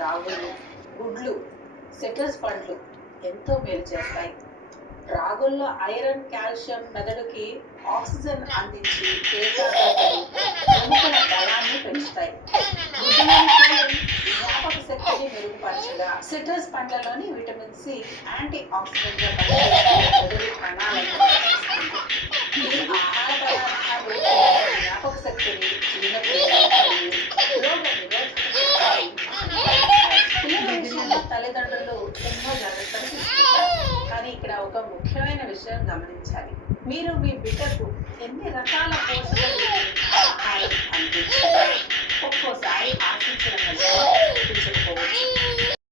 రాగులు, గుడ్లు, సిట్రస్ పండ్లు ఎంతో మేలు చేస్తాయి. రాగుల్లో ఐరన్, కాల్షియం మెదడుకి ఆక్సిజన్ అందించి ఎముకల బలాన్ని పెంచుతాయి. జ్ఞాపక శక్తిని మెరుగుపరచగా, సిట్రస్ పండ్లలోని విటమిన్ సి యాంటీ ఆక్సిడెంట్ గా మెదడు కణాలను ఈ ఆహార పదార్థాలు జ్ఞాపక శక్తిని, తల్లిదండ్రులు ఎన్నో జాగ్రత్తలు తీసుకుంటారు. కానీ ఇక్కడ ఒక ముఖ్యమైన విషయం గమనించాలి. మీరు మీ బిడ్డకు ఎన్ని రకాల పోషక